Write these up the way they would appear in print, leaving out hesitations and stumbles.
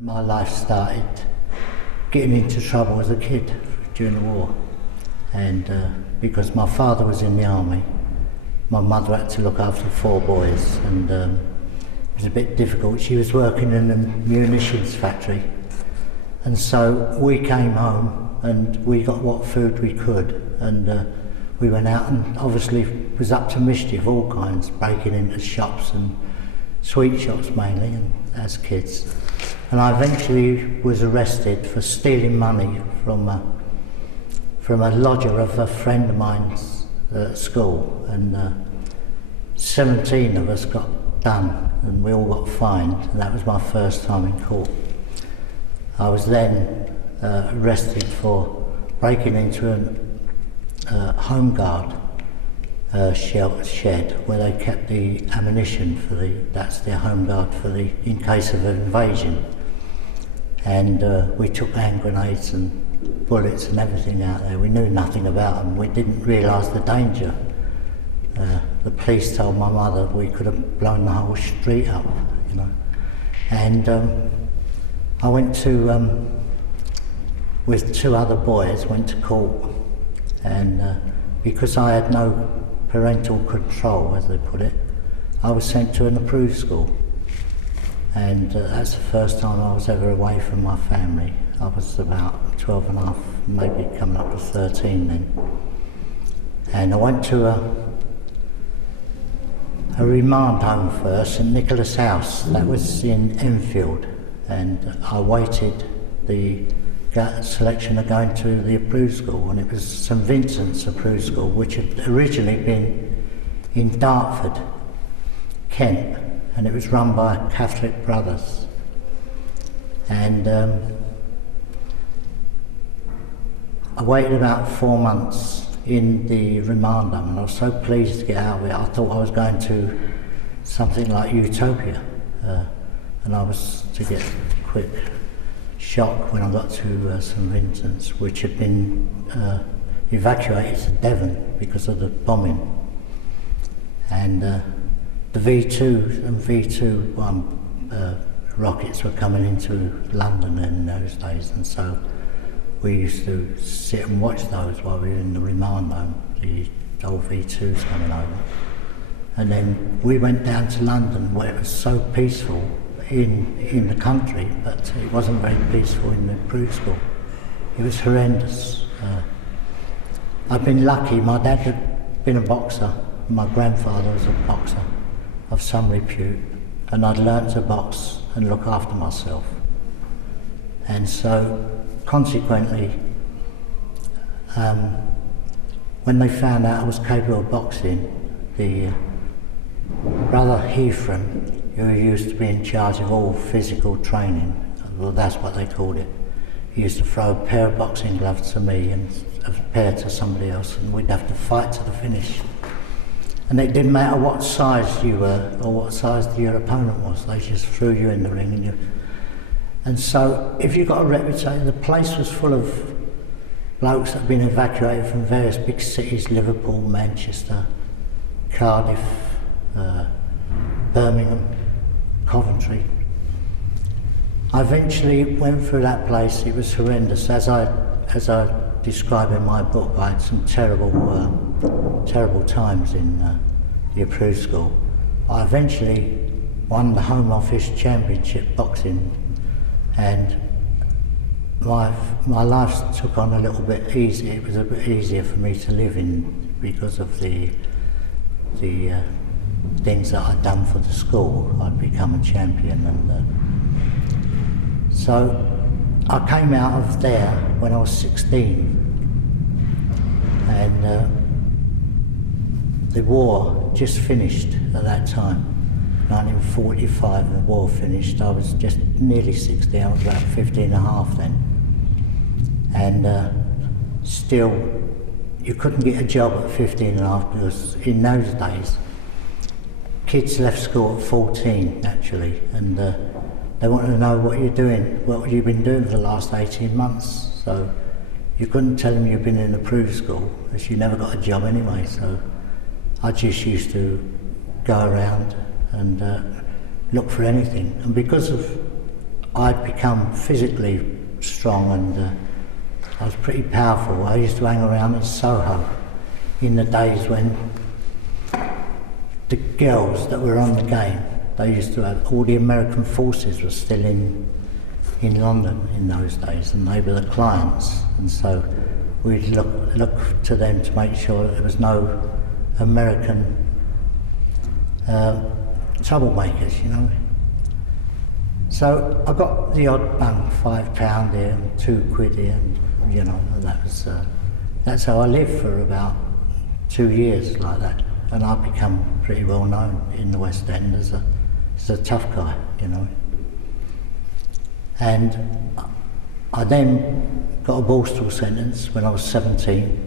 My life started getting into trouble as a kid during the war, and because my father was in the army, my mother had to look after 4 boys, and it was a bit difficult. She was working in a munitions factory, and so we came home and we got what food we could, and we went out and obviously was up to mischief, all kinds, breaking into shops and sweet shops mainly, and as kids. And I eventually was arrested for stealing money from a lodger of a friend of mine's at school, and 17 of us got done, and we all got fined, and that was my first time in court. I was then arrested for breaking into a home guard shed where they kept the ammunition for that's their home guard in case of an invasion. And we took hand grenades and bullets and everything out there. We knew nothing about them. We didn't realise the danger. The police told my mother we could have blown the whole street up, you know. And I went to, with 2 other boys, went to court, and because I had no parental control, as they put it, I was sent to an approved school. And that's the first time I was ever away from my family. I was about 12 and a half, maybe coming up to 13 then. And I went to a remand home first, St Nicholas House, that was in Enfield. And I waited the selection of going to the approved school, and it was St Vincent's approved school, which had originally been in Dartford, Kent, and it was run by Catholic brothers. And I waited about 4 months in the remand home, and I was so pleased to get out of it. I thought I was going to something like utopia, and I was to get a quick shock when I got to St Vincent's, which had been evacuated to Devon because of the bombing. And the V2 and V2 rockets were coming into London in those days, and so we used to sit and watch those while we were in the remand home, the old V2s coming over. And then we went down to London, where it was so peaceful in the country, but it wasn't very peaceful in the approved school. It was horrendous. I'd been lucky. My dad had been a boxer. My grandfather was a boxer of some repute, and I'd learnt to box and look after myself. And so, consequently, when they found out I was capable of boxing, the brother Ephraim, who used to be in charge of all physical training, well, that's what they called it, he used to throw a pair of boxing gloves to me and a pair to somebody else, and we'd have to fight to the finish. And it didn't matter what size you were or what size your opponent was, they just threw you in the ring. And so if you got a reputation, the place was full of blokes that had been evacuated from various big cities, Liverpool, Manchester, Cardiff, Birmingham, Coventry. I eventually went through that place. It was horrendous. As I describe in my book, I had some terrible times in the approved school. I eventually won the Home Office Championship boxing, and my life took on a little bit easier. It was a bit easier for me to live in because of the things that I'd done for the school. I'd become a champion, and so I came out of there when I was 16, and the war just finished at that time. 1945, the war finished. I was just nearly 16, I was about 15 and a half then. And still, you couldn't get a job at 15 and a half, because in those days, kids left school at 14, naturally, and they wanted to know what you're doing, what you've been doing for the last 18 months. So you couldn't tell them you've been in an approved school, as you never got a job anyway. So I just used to go around and look for anything. And because of I'd become physically strong, and I was pretty powerful. I used to hang around in Soho in the days when the girls that were on the game, they used to have, all the American forces were still in London in those days, and they were the clients, and so we'd look to them to make sure that there was no American troublemakers, you know. So I got the odd bunk, £5 here and £2 here, and, you know, and that's how I lived for about 2 years like that, and I've become pretty well known in the West End as a tough guy, you know. And I then got a Borstal sentence when I was 17,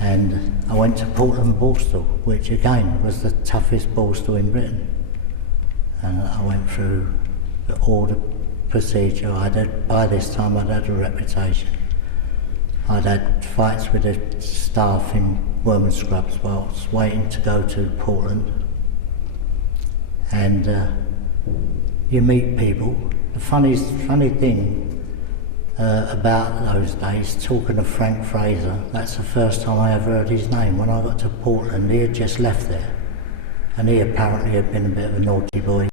and I went to Portland Borstal, which again was the toughest Borstal in Britain. And I went through all the procedure. By this time I'd had a reputation. I'd had fights with the staff in Worman Scrubs while I was waiting to go to Portland. And you meet people. The funny thing about those days, talking of Frank Fraser, that's the first time I ever heard his name. When I got to Portland, he had just left there, and he apparently had been a bit of a naughty boy.